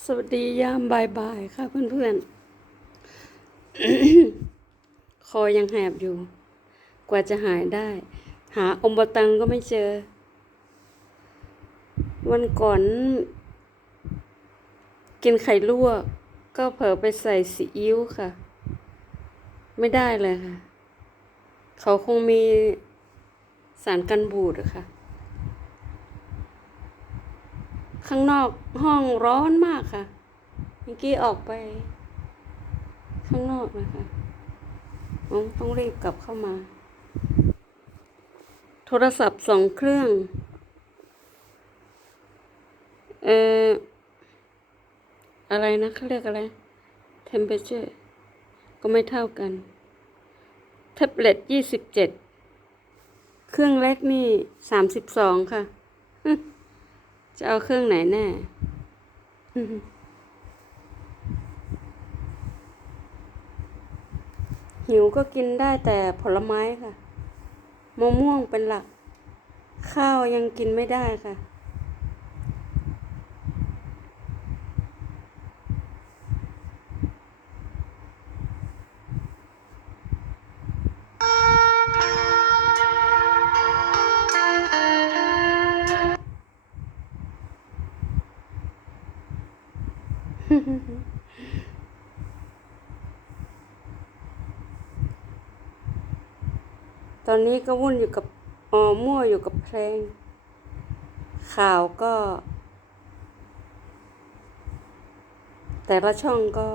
สวัสดียามบ่ายๆค่ะเพื่อนๆ คอยังแหบอยู่ กว่าจะหายได้ หาอมบะตังก็ไม่เจอ วันก่อน กินไข่ลวก ก็เผลอไปใส่ซีอิ๊วค่ะ ไม่ได้เลยค่ะ เขาคงมีสารกันบูดค่ะ ข้างนอกห้องร้อนมากค่ะเมื่อกี้ออกไป ข้างนอกนะคะอ๋อต้องรีบกลับเข้ามา โทรศัพท์สองเครื่อง เอ่อ อะไรนะเขาเรียกอะไร temperature ก็ไม่เท่ากัน แท็บเล็ตยี่สิบเจ็ด เครื่องเล็กนี่สามสิบสองค่ะ จะเอาเครื่องไหนแน่ หิวก็กินได้แต่ผลไม้ค่ะ มะม่วงเป็นหลัก ข้าวยังกินไม่ได้ค่ะ ตอนนี้ก็วุ่นอยู่กับออมั่วอยู่กับเพลง ข่าวก็ แต่ละช่องก็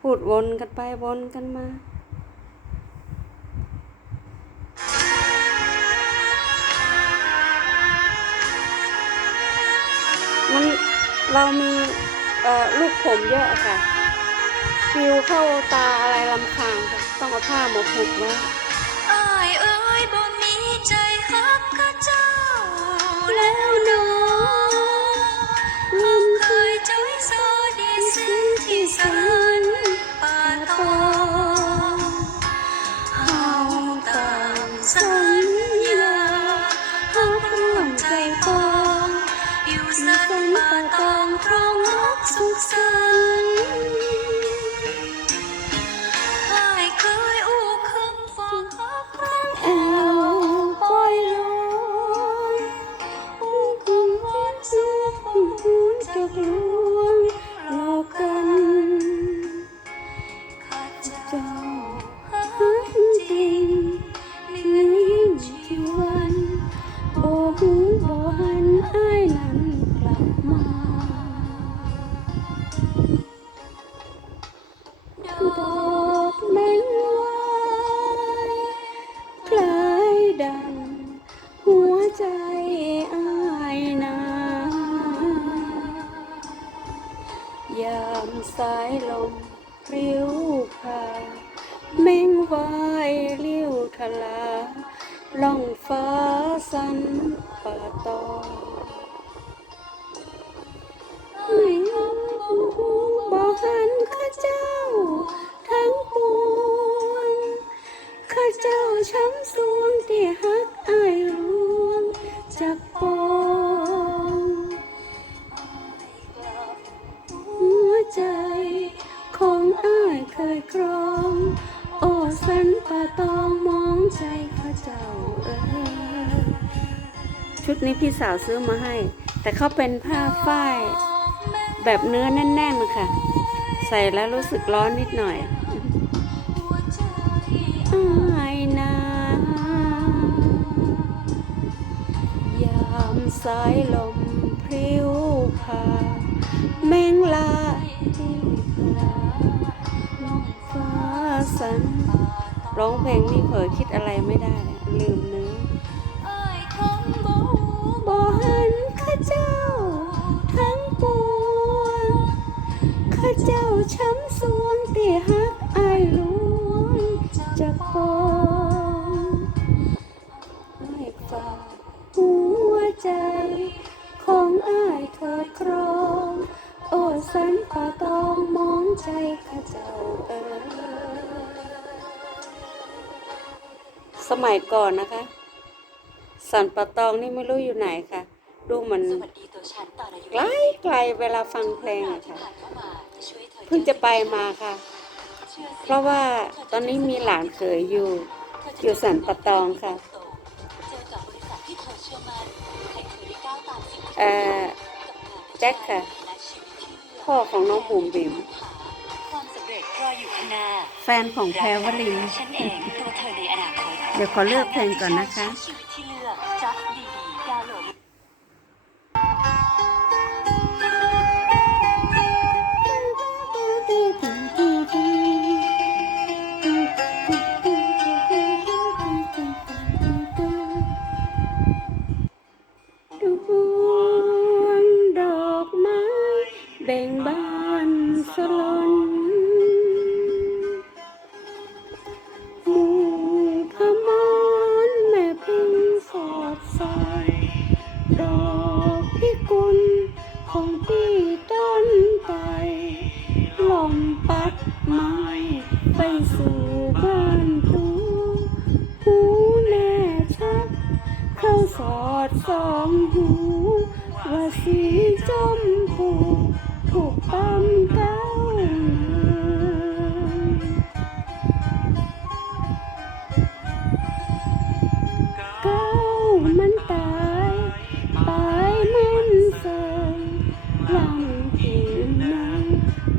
พูดวนกันไปวนกันมา เรามีลูกผมเยอะค่ะฟิวเข้าตาอะไรลำคางค่ะ ต้องเอาผ้ามาผูกไว้อ้ยเอ้ยบ่มี เจ้าช้ำสวงที่หักอายรวงจากปองหัวใจของอายเคยครอง โอ้สันป่าตองมองใจข้าเจ้าเออชุดนี้พี่สาวซื้อมาให้ แต่เขาเป็นผ้าฝ้าย แบบเนื้อแน่นๆค่ะ ใส่แล้วรู้สึกร้อนนิดหน่อย สายลมพริ้วพาแมงลาที่ลาล่องฟ้าสันร้องเพลงนี่เผลอคิดอะไรไม่ได้เลยลืมเนื้ออ้ยคำบ่ฮู้บ่หันข้าเจ้า ทั้งปวงข้าเจ้าช้ำสวงที่หา สมัยก่อนนะคะ สันป่าตองนี่ไม่รู้อยู่ไหนค่ะ ดูมันสวัสดีตัวฉันตอนอายุไกลไกลเวลาฟังเพลงอะค่ะผ่านเข้ามาจะช่วยเธอเพิ่งจะไปมาค่ะเชื่อสิเพราะว่าตอนนี้มีหลานเขยอยู่ อยู่สันปะตองค่ะเจอกับบริษัทที่เธอเชื่อมั่นให้เธอได้ก้าวตามสิ่งที่เอ่อกับงานแจ็คค่ะและชีวิตที่เลือกพ่อของน้องบุ๋มบิ๋มความสำเร็จรออยู่ข้างหน้าแฟนของแพรวลิน ฉันเองตัวเธอในอนาคตเดี๋ยวขอเลือกเพลงก่อนนะคะ ชีวิตที่เลือก just ดีๆดาวน์โหลด ดวงดอกไม้ เบ่งบานสลน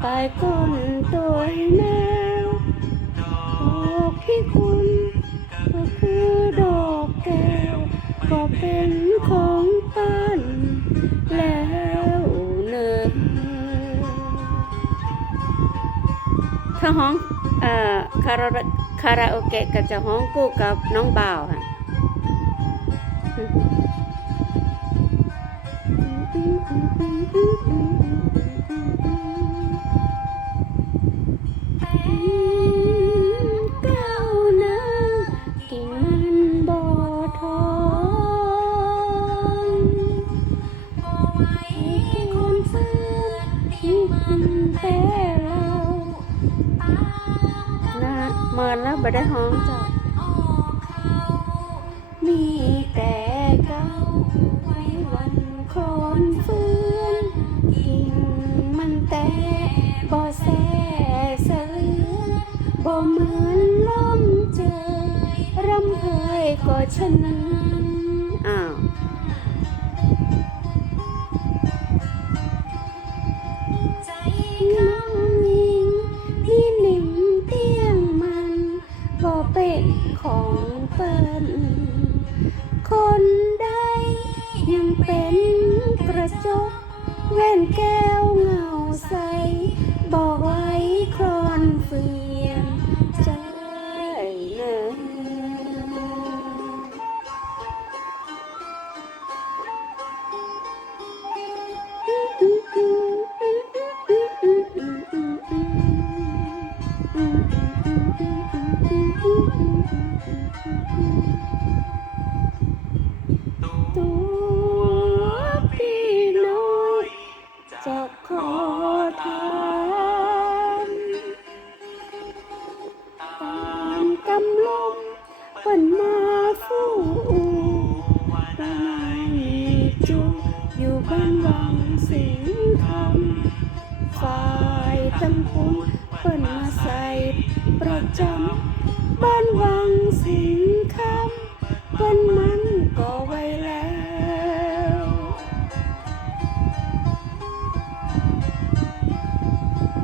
ตายก้นตัวแนวดอกที่คุณก็คือดอกแก้ว ก็เป็นของปั้นแล้วเนอถ้าห้องเอ่อคาราคาราโอเกะก็จะห้องกู้กับน้องบ่าวค่ะ เมินแล้วบ่ได้ห้องจ้ะมีแต่เก้าไว้วันคนเฟื่อนกิ่งมันแต่บ่แซ่สะเลือบ่เหมือนลมเจอรำเพยก็ฉัน แว่นแก้วเงาใส บอกไว้ค จุอยู่บ้านวังสิงคำฝ่ายตำปุนเปิ้นมาใส่ประจำบ้านวังสิงคำเปิ้นมันก็ไว้แล้ว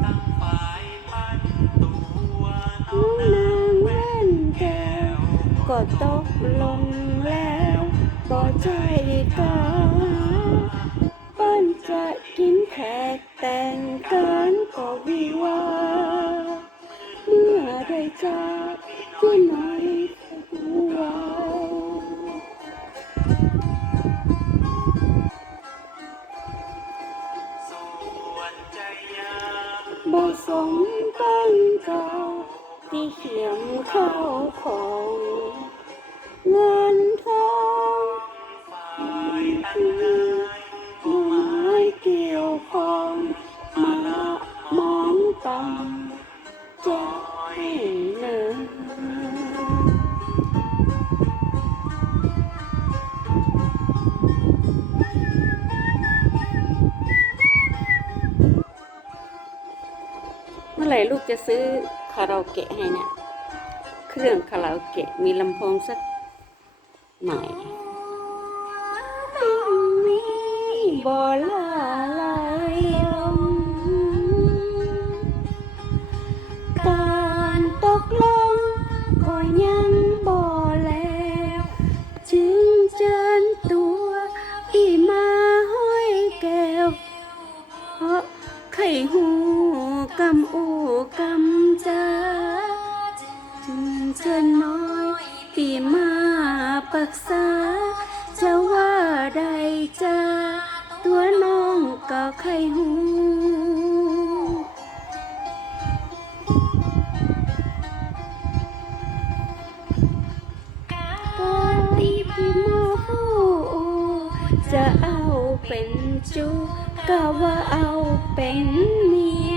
ตั้งฝ่ายพันตัวน้องนางแว่นแก้วก็ตกลงแล้วบ่ใจกาเปิ้น จะกินแขกแต่งกันก็วิวาเมื่อได้จากที่ไหนก็วาส่วนใจยามบ่สมตั้งเก่าที่เขียมเข้าของ ไหร่ลูกจะซื้อคาราโอเกะให้เนี่ย เครื่องคาราโอเกะมีลำโพงสักหน่อยบอลลา รึกษา จะว่าใดจะตัวน้องก็ไข่หูการที่พี่โมหูจะเอาเป็นจูก็ว่าเอาเป็นเมีย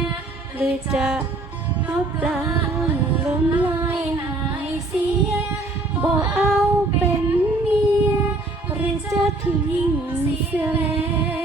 หรือจะเอาปลาล้มลายหายเสียบอกเอา จะทิ้งเสียแล้ว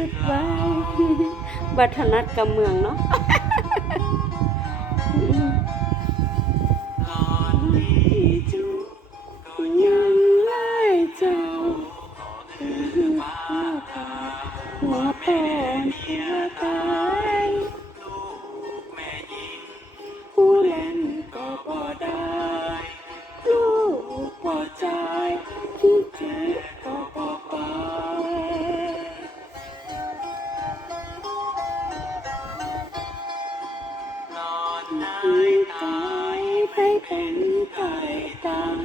คิดไว้ วัฒนธรรมเมืองเนาะ ตายไปเป็นไก่ตัง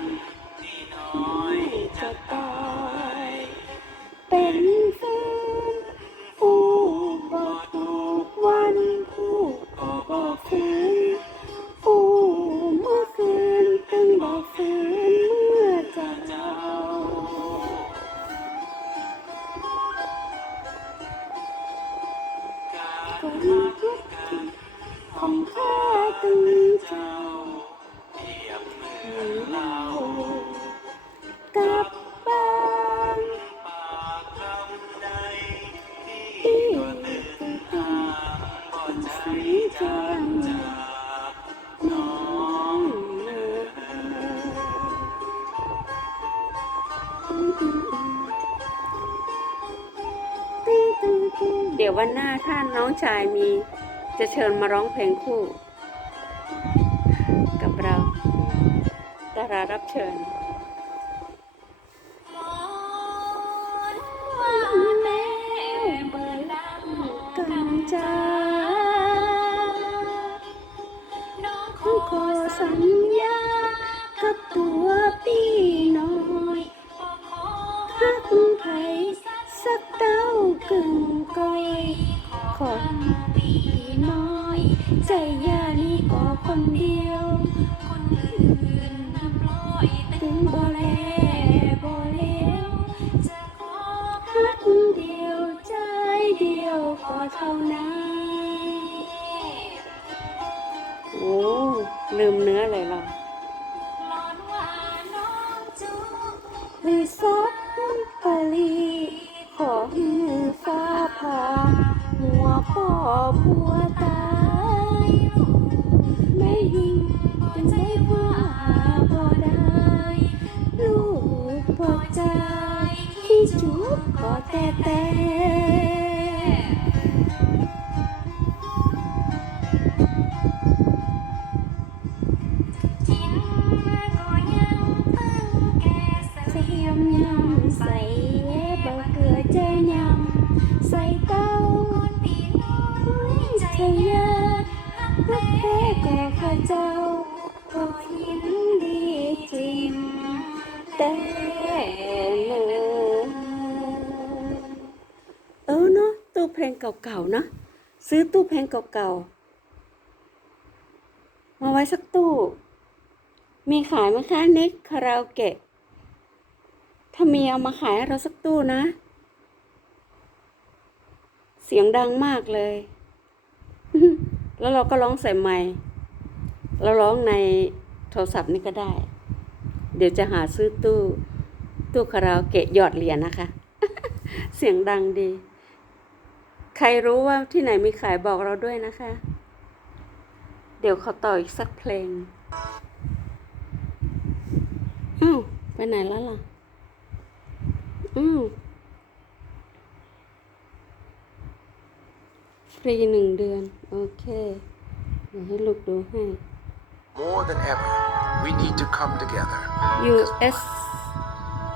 บ่ใจจางจากน้องเนื้อเดี๋ยววันหน้าถ้าน้องชายมี จะเชิญมาร้องเพลงคู่ กับเราดารารับเชิญ ขอสัญญา กับตัวพี่น้อยพักไผสักเต้ากึ่งก้อย ขอปีพี่น้อย ใจยานี่ก็คนเดียว เก่าๆเนาะซื้อตู้เพลงเก่าๆ มาไว้สักตู้ มีขายไหมคะนิกคาราโอเกะ ถ้ามีเอามาขายให้เราสักตู้นะ เสียงดังมากเลย แล้วเราก็ร้องใส่ไมค์เราร้องในโทรศัพท์นี่ก็ได้ เดี๋ยวจะหาซื้อตู้ ตู้คาราโอเกะหยอดเหรียญนะคะ เสียงดังดี ใครรู้ว่าที่ไหนมีขายบอกเราด้วยนะคะ เดี๋ยวเขาต่ออีกสักเพลงอ้าวไปไหนแล้วล่ะ อืมฟรีหนึ่งเดือน โอเค เดี๋ยวให้ลูกดูให้ More than ever, we need to come together. US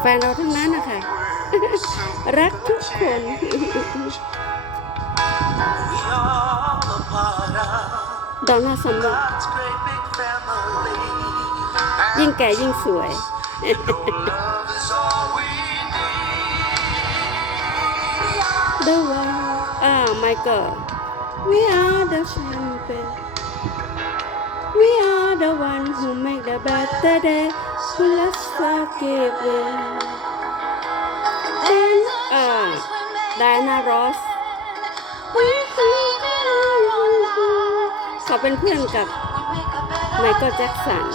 แฟนเราทั้งนั้นนะคะ will soon รักทุกคน We all a part of ดอนน่าซัมเมอร์ God's great big family. ยิ่งแก่ยิ่งสวย Love is all we need. The world อ่า my girl We are the champion We are the one who make the better day bless forgive it Then อ่า Diana Ross เขาเป็นเพื่อนกับไมเคิลแจ็คสัน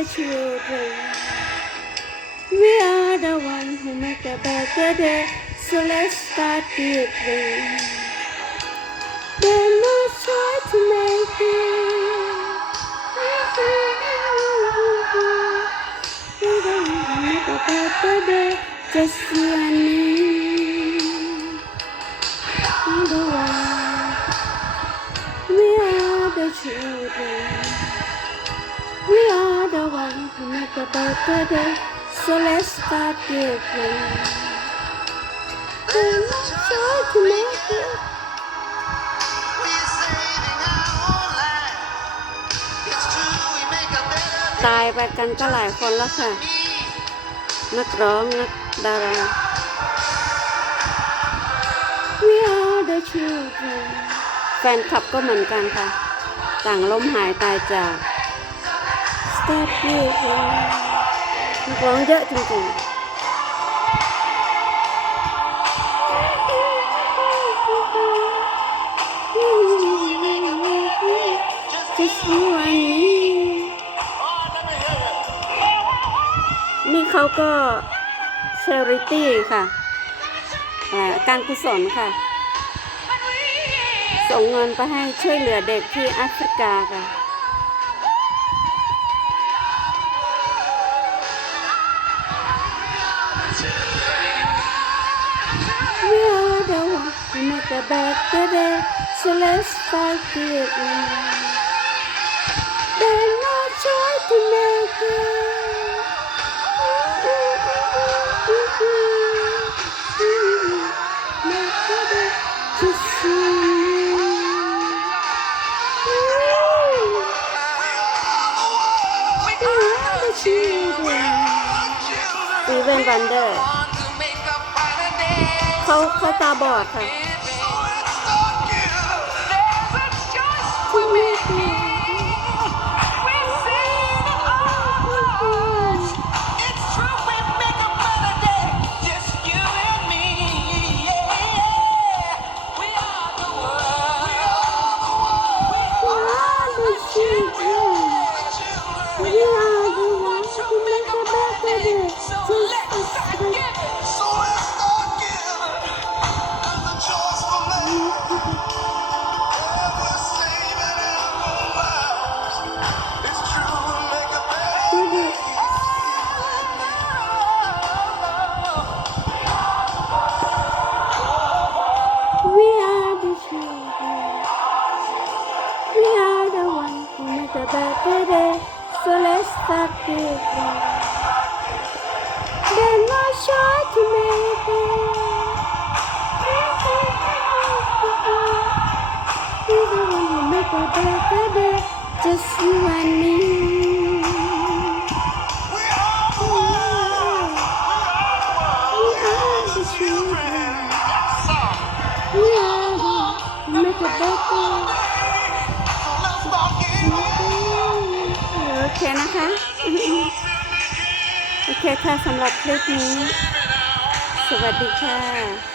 the children. We are the one who make a better day. So let's start giving. They must try to make it. We don't make a better day. Just you and me. The world. children. Make a better day. So let's start giving. Then let's try to make it. We're saving our own life. It's true, we make a better ตายไปกันก็หลายคนแล้วค่ะ นักร้องนักดารา We are the children แฟนคลับก็เหมือนกันค่ะ ต่างล้มหายตายจาก stop me นักร้องเยอะจริงๆ Just one me นี่เขาก็ charity ค่ะ การกุศลค่ะ ส่งเงินไปให้ช่วยเหลือเด็กที่แอฟริกาค่ะ who make a better day, so let's start giving. Then I try to make it. Make a day to see We are the children. Steven Wonder เขาเขาตาบอดค่ะ Just you and me. We are the world. We are the children. We are the ones who make a better day. So let's start giving. โอเคนะคะ โอเคค่ะสำหรับคลิปนี้ สวัสดีค่ะ